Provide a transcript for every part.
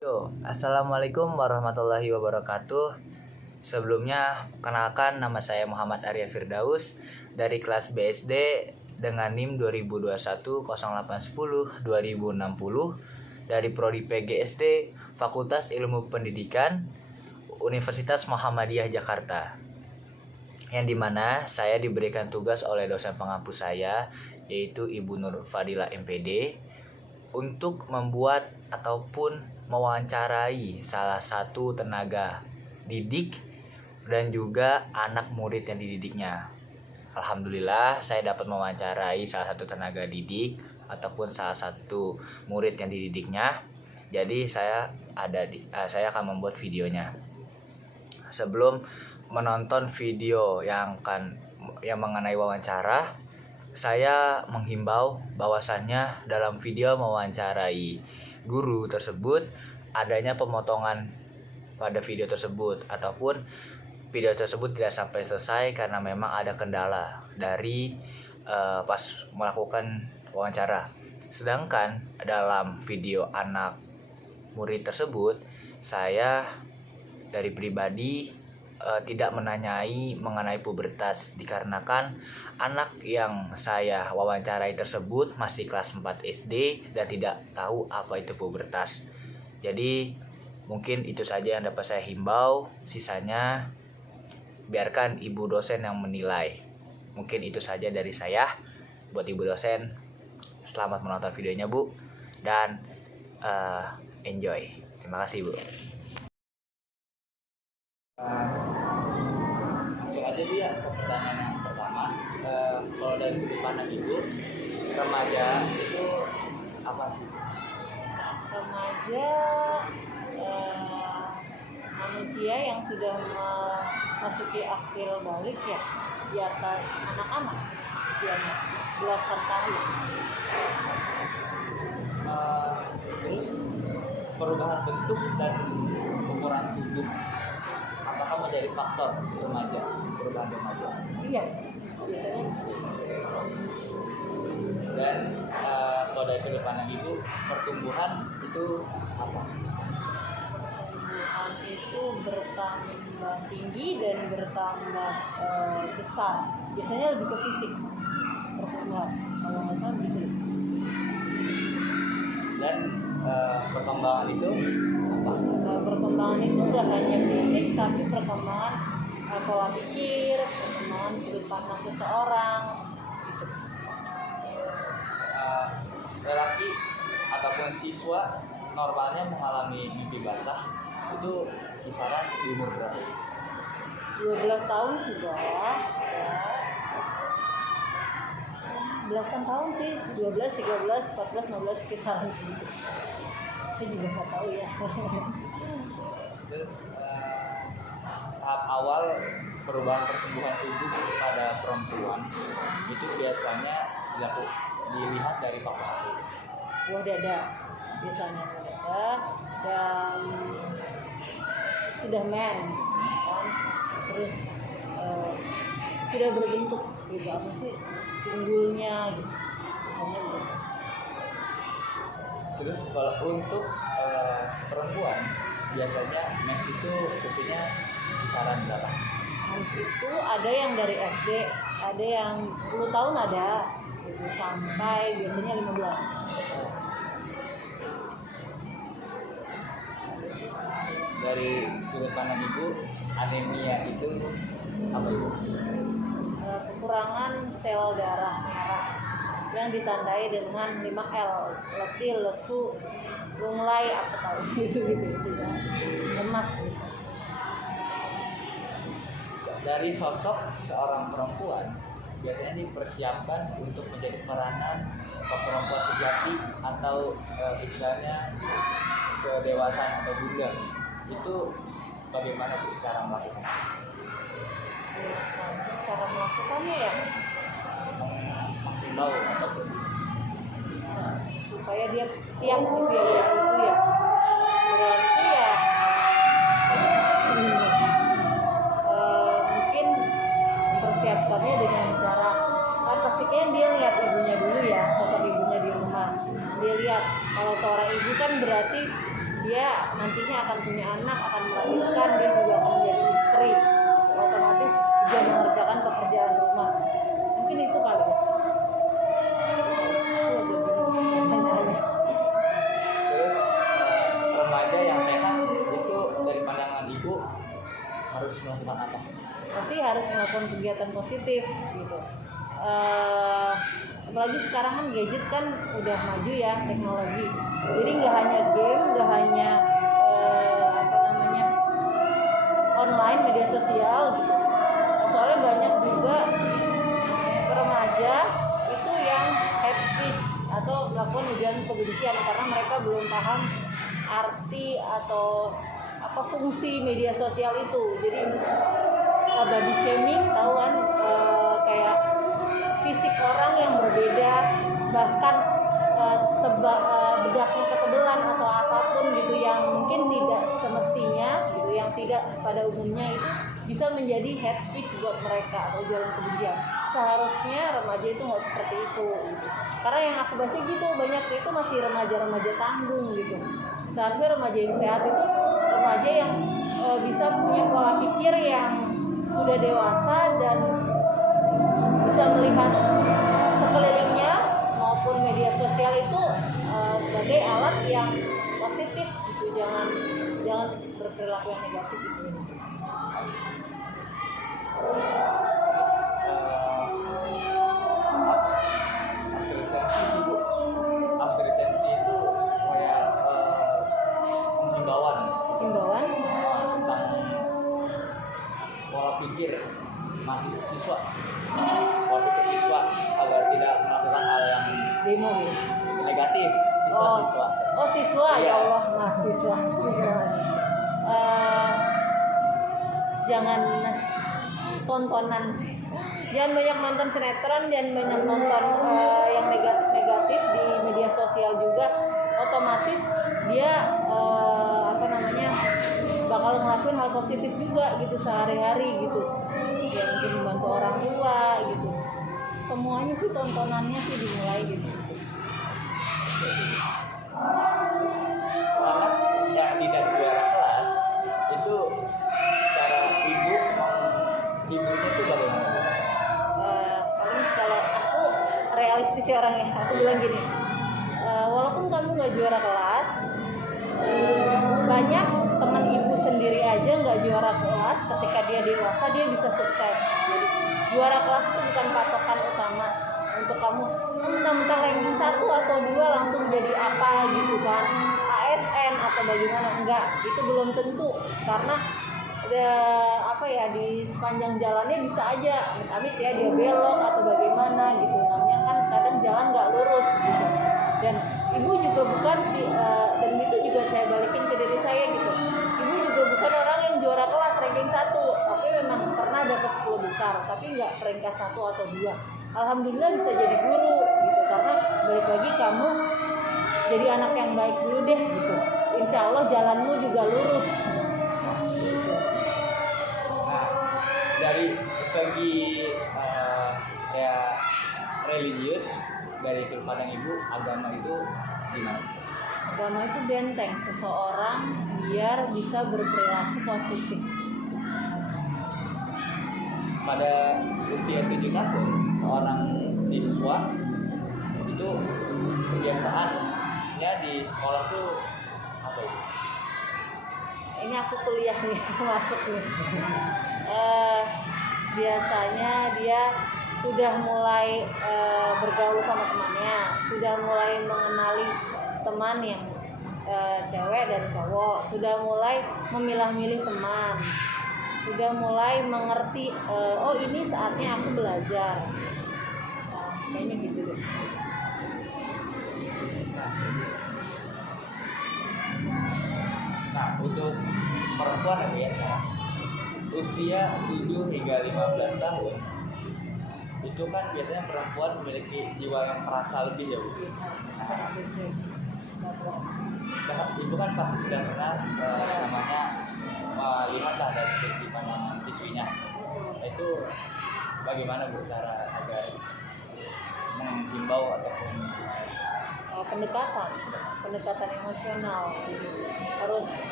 Assalamualaikum warahmatullahi wabarakatuh. Sebelumnya, kenalkan nama saya Muhammad Arya Firdaus dari kelas BSD dengan NIM 2021-0810-2060 dari Prodi PGSD Fakultas Ilmu Pendidikan Universitas Muhammadiyah Jakarta. Yang dimana saya diberikan tugas oleh dosen pengampu saya, yaitu Ibu Nur Fadila MPD, untuk membuat ataupun mewawancarai salah satu tenaga didik dan juga anak murid yang dididiknya. Alhamdulillah saya dapat mewawancarai salah satu tenaga didik ataupun salah satu murid yang dididiknya. Jadi saya akan membuat videonya. Sebelum menonton video yang mengenai wawancara, saya menghimbau bahwasannya dalam video mewawancarai guru tersebut adanya pemotongan pada video tersebut ataupun video tersebut tidak sampai selesai karena memang ada kendala dari pas melakukan wawancara. Sedangkan dalam video anak murid tersebut, saya dari pribadi tidak menanyai mengenai pubertas dikarenakan anak yang saya wawancarai tersebut masih kelas 4 SD dan tidak tahu apa itu pubertas. Jadi mungkin itu saja yang dapat saya himbau, sisanya biarkan ibu dosen yang menilai. Mungkin itu saja dari saya. Buat ibu dosen, selamat menonton videonya Bu, dan enjoy. Terima kasih Bu. Langsung aja Bu ya ke pertanyaan yang pertama. Kalau dari sudut pandang Ibu, remaja itu apa sih? Remaja manusia yang sudah memasuki akhir balik ya, di atas anak-anak usianya belasan tahun. Terus perubahan bentuk dan ukuran tubuh apakah menjadi faktor perubahan remaja? Iya, biasanya. Dan kalau dari sudut pandang Ibu, pertumbuhan itu apa? Pertumbuhan itu bertambah tinggi dan bertambah besar. Biasanya lebih ke fisik pertumbuhan, kalau nggak salah begitu. Dan perkembangan itu apa? Perkembangan itu nggak hanya fisik, tapi perkembangan pola pikir, perkembangan sudut pandang seseorang. Gitu. Lelaki ataupun siswa normalnya mengalami mimpi basah itu kisaran di umur berapa? 12 tahun sudah ya. Belasan tahun sih, 12, 13, 14, 15 kisaran segitu. Saya juga nggak tahu ya. Terus tahap awal perubahan pertumbuhan tubuh pada perempuan itu biasanya dilihat dari faktor apa? Buah dada biasanya, buah dada, dan sudah mens kan, terus sudah berbentuk gitu, apa sih, pinggulnya gitu, biasanya gitu. Terus kalau untuk perempuan biasanya mens itu usianya kisaran berapa? Mens itu ada yang dari SD, ada yang 10 tahun ada gitu, sampai biasanya 15. Dari sudut pandang Ibu, anemia itu apa Ibu? Kekurangan sel darah merah yang ditandai dengan 5L, letih, lesu, lunglai, apa tahu gitu ya, lemak gitu. Dari sosok seorang perempuan biasanya dipersiapkan untuk menjadi peranan perempuan sejati atau istilahnya kedewasaan atau bunda, itu bagaimana Bu cara melakukannya? Cara melakukannya ya Menghimbau ataupun supaya dia siap gitu ya buat itu ya, berarti ya mungkin mempersiapkannya dengan cara, kan pasti kan dia lihat ibunya dulu ya, sosok ibunya di rumah, dia lihat kalau seorang ibu kan berarti dia nantinya akan punya anak, akan melahirkan, dia juga akan menjadi istri, otomatis juga mengerjakan pekerjaan rumah. Mungkin itu kali ya. Terus remaja yang sehat itu dari pandangan ibu harus melakukan apa? Pasti harus melakukan kegiatan positif gitu. Apalagi sekarang kan gadget kan udah maju ya, teknologi. Jadi nggak hanya game, nggak hanya online media sosial gitu. Soalnya banyak juga remaja itu yang hate speech atau melakukan ujaran kebencian karena mereka belum paham arti atau apa fungsi media sosial itu. Jadi body shaming, tahu kan, kayak fisik orang yang berbeda, bahkan bedaknya ketebalan atau apapun gitu yang mungkin tidak semestinya gitu, yang tidak pada umumnya itu bisa menjadi hate speech buat mereka atau ujaran kebencian. Seharusnya remaja itu nggak seperti itu gitu. Karena yang aku baca gitu banyak itu masih remaja-remaja tanggung gitu. Seharusnya remaja yang sehat itu remaja yang bisa punya pola pikir yang sudah dewasa dan bisa melihat sekelilingnya maupun media sosial itu sebagai alat yang positif gitu, jangan berperilaku yang negatif gitu. Abstinensi sih bu, abstinensi itu kayak himbauan tentang pola pikir siswa agar tidak melakukan hal yang Demo gitu. negatif. Siswa. Ya Allah, mahasiswa. Jangan tontonan sih. Jangan banyak nonton sinetron, jangan banyak nonton yang negatif di media sosial juga. Otomatis dia bakal ngelakuin hal positif juga gitu sehari-hari gitu. Ya mungkin membantu orang tua gitu. Semuanya sih tontonannya sih dimulai gitu. Anak yang tidak juara kelas itu cara ibu menghiburnya itu bagaimana? Paling kalau aku realistis ya orangnya, aku bilang gini, walaupun kamu nggak juara kelas, banyak teman ibu sendiri aja nggak juara kelas, ketika dia dewasa dia bisa sukses. Jadi juara kelas itu bukan patokan utama untuk kamu mentang-mentang ranking 1 atau 2 langsung jadi apa gitu kan, ASN atau bagaimana, enggak, itu belum tentu. Karena di sepanjang jalannya bisa aja amit-amit ya dia belok atau bagaimana gitu, namanya kan kadang jalan nggak lurus gitu. Dan ibu juga bukan dan itu juga saya balikin ke diri saya gitu, ibu juga bukan orang yang juara kelas ranking 1, tapi memang pernah dapat 10 besar tapi nggak peringkat 1 atau 2. Alhamdulillah bisa jadi guru gitu, karena balik lagi kamu jadi anak yang baik dulu deh gitu, insya Allah jalanmu juga lurus. Dari segi religius, dari sudut pandang ibu, agama itu gimana? Agama itu benteng seseorang biar bisa berperilaku positif. Pada usia 7 tahun, seorang siswa itu kebiasaannya di sekolah tuh apa itu? Ini aku kuliah nih, aku masuk nih. Biasanya dia sudah mulai bergaul sama temannya, sudah mulai mengenali teman yang cewek dan cowok, sudah mulai memilah-milih teman, sudah mulai mengerti oh ini saatnya aku belajar. Kayaknya gitu deh. Nah, untuk perempuan ya sekarang usia 7 hingga 15 tahun itu kan biasanya perempuan memiliki jiwa yang perasa lebih ya Bu. Nah, ibu kan pasti sudah pernah namanya melihat lah dari segi pandangan siswinya. Itu bagaimana Bu cara agar menghimbau ataupun pendekatan emosional gitu. Harus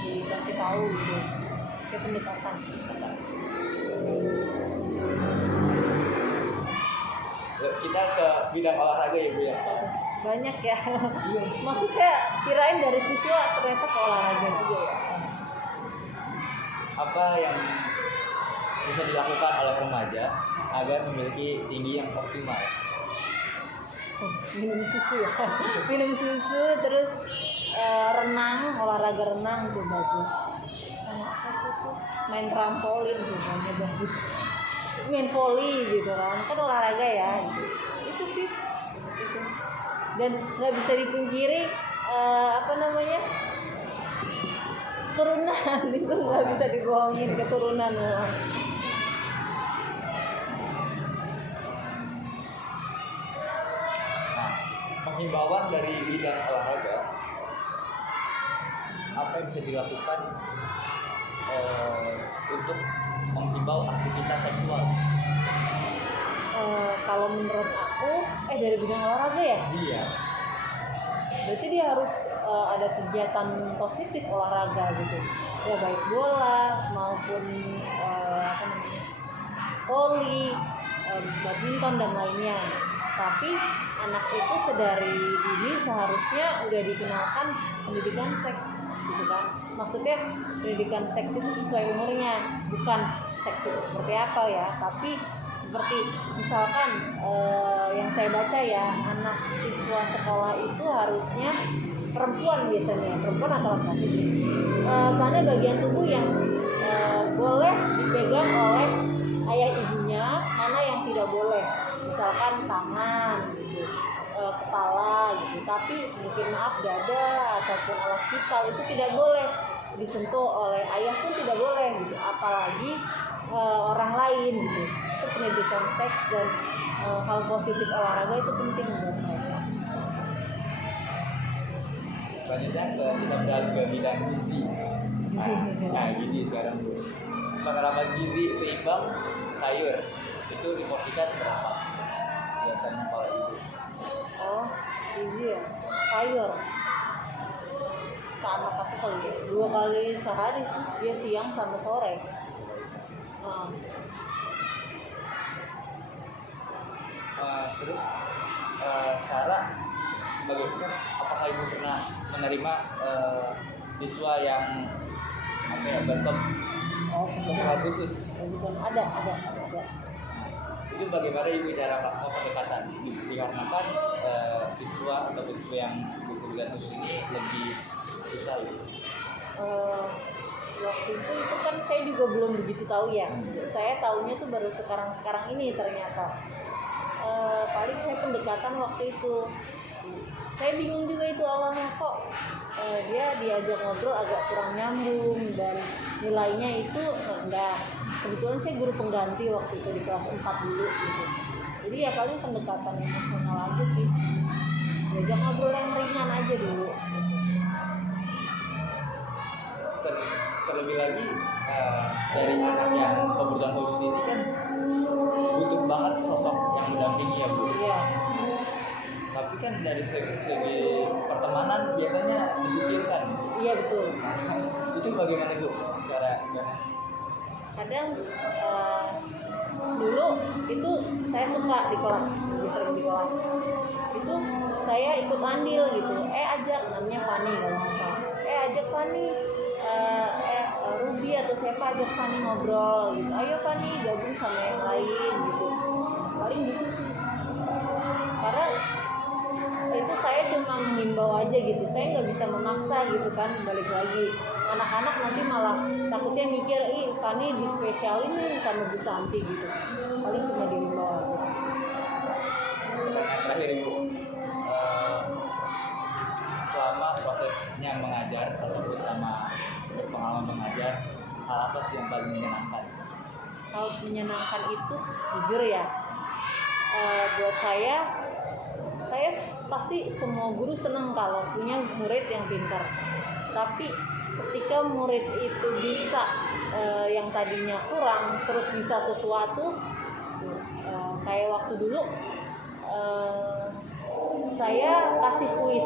dikasih tahu gitu, kayak pendekatan. Kita ke bidang olahraga ya Bu ya sekarang. Banyak ya. Maksudnya kirain dari siswa ternyata ke olahraga juga ya. Apa yang bisa dilakukan oleh remaja agar memiliki tinggi yang optimal? Minum susu ya. Minum susu, terus renang, olahraga renang tuh bagus. Sama apa tuh? Main trampolin tuh banyak bagus. Main volley gitu kan olahraga ya gitu. Itu sih gitu. Dan nggak bisa dipungkiri keturunan itu nggak bisa dibohongin, keturunan loh. Nah, penghimbauan dari bidang olahraga, apa yang bisa dilakukan untuk menghimbau aktivitas seksual? Kalau menurut aku dari bidang olahraga ya, Iya. berarti dia harus ada kegiatan positif olahraga gitu ya, baik bola maupun volley, badminton dan lainnya. Tapi anak itu sedari dini seharusnya udah dikenalkan pendidikan seks gitu kan. Maksudnya pendidikan seks itu sesuai umurnya, bukan seks itu seperti apa ya, tapi seperti misalkan yang saya baca ya, anak siswa sekolah itu harusnya perempuan, biasanya perempuan atau laki-laki, mana bagian tubuh yang boleh dipegang oleh ayah ibunya, mana yang tidak boleh, misalkan tangan gitu, kepala gitu. Tapi mungkin maaf, dada ataupun alas vital itu tidak boleh disentuh oleh ayah pun tidak boleh gitu, apalagi orang lain gitu. Itu pendidikan seks dan hal positif olahraga itu penting buat mereka. Selanjutnya kita beralih ke bidang gizi. Nah, gizi sekarang Bu. Penerapan gizi seimbang sayur itu diporsikan berapa biasanya kalau ibu? Oh, gizi ya, sayur. Ke anak aku kali ya, 2 kali sehari sih, dia siang sama sore. Terus cara bagaimana, apakah ibu pernah menerima siswa yang berkom kebutuhan khusus? Bukan, ada. Itu bagaimana ibu cara melakukan pendekatan? Dikarenakan siswa atau siswa yang berkebutuhan khusus ini lebih susah gitu. Waktu itu kan saya juga belum begitu tahu ya. Saya tahunya tuh baru sekarang ini ternyata. Paling saya pendekatan waktu itu. Saya bingung juga itu awalnya, kok dia diajak ngobrol agak kurang nyambung dan nilainya itu rendah. Kebetulan saya guru pengganti waktu itu di kelas 4 dulu gitu. Jadi ya paling pendekatan emosional aja sih. Diajak ngobrol yang ringan aja dulu. Terlebih lagi dari anak yang kebutuhan khusus ini kan butuh banget sosok yang mendampingi ya Bu. Iya. Tapi kan dari segi pertemanan biasanya dikucilkan. Iya betul. Itu bagaimana Bu cara? Kadang dulu itu saya suka di kelas, lebih sering di kelas. Itu saya ikut andil gitu. Ajak, namanya Fani kalau nggak salah. Ajak Fani. Ruby atau siapa ajak Fani ngobrol gitu. Ayo Fani gabung sama yang lain gitu. Paling gitu sih. Karena itu saya cuma mengimbau aja gitu. Saya nggak bisa memaksa gitu kan. Balik lagi anak-anak nanti malah takutnya mikir, Fani dispesialin sama Bu Santi gitu. Paling cuma diimbau aja. Pertanyaan terakhir Ibu, selama prosesnya mengajar atau bersama berpengalaman mengajar, hal apa sih yang paling menyenangkan? Hal menyenangkan itu jujur ya, buat saya pasti semua guru senang kalau punya murid yang pintar. Tapi ketika murid itu bisa yang tadinya kurang terus bisa sesuatu, kayak waktu dulu saya kasih kuis.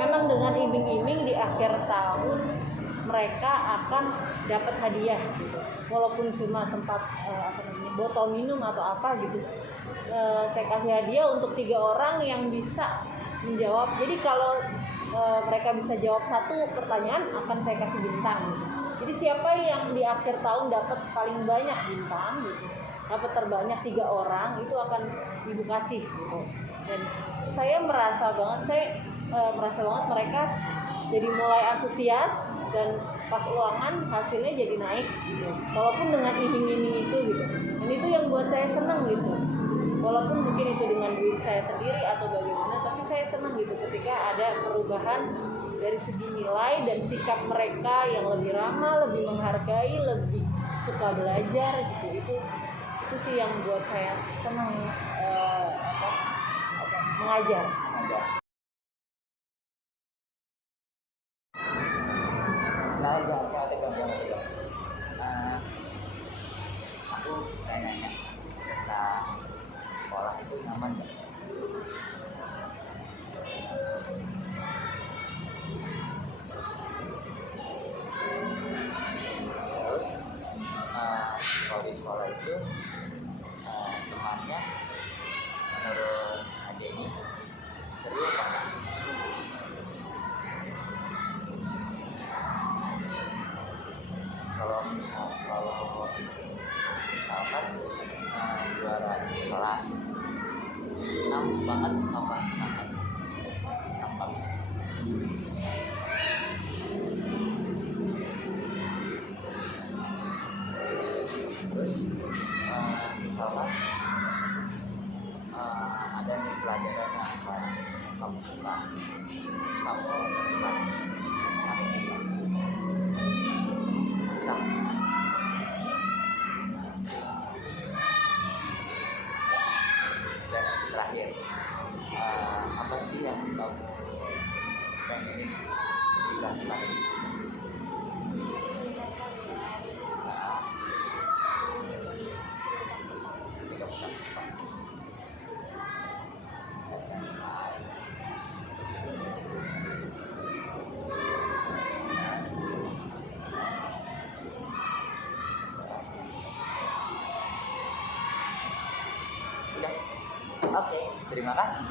Memang dengan iming-iming di akhir tahun mereka akan dapat hadiah gitu. Walaupun cuma tempat botol minum atau apa gitu. Saya kasih hadiah untuk 3 orang yang bisa menjawab. Jadi kalau mereka bisa jawab 1 pertanyaan akan saya kasih bintang gitu. Jadi siapa yang di akhir tahun dapat paling banyak bintang gitu, dapat terbanyak 3 orang, itu akan ibu kasih gitu. Dan saya merasa banget mereka jadi mulai antusias, dan pas ulangan hasilnya jadi naik gitu. Walaupun dengan iming-iming itu gitu. Dan itu yang buat saya senang gitu. Walaupun mungkin itu dengan duit saya sendiri atau bagaimana, tapi saya senang gitu ketika ada perubahan dari segi nilai dan sikap mereka yang lebih ramah, lebih menghargai, lebih suka belajar gitu. Itu sih yang buat saya senang mengajar. Nah, aku nanya tentang sekolah itu nyaman nggak? Terus kalau di sekolah itu temannya menurut adik ini seru apa enggak? Kalau misalkan juara kelas senang banget apa sangat gampang? Terus misalkan ada nih pelajaran yang kamu suka, kamu suka bisa. Dan terakhir, apa sih yang kamu pengen dikasih lagi? Oke, terima kasih.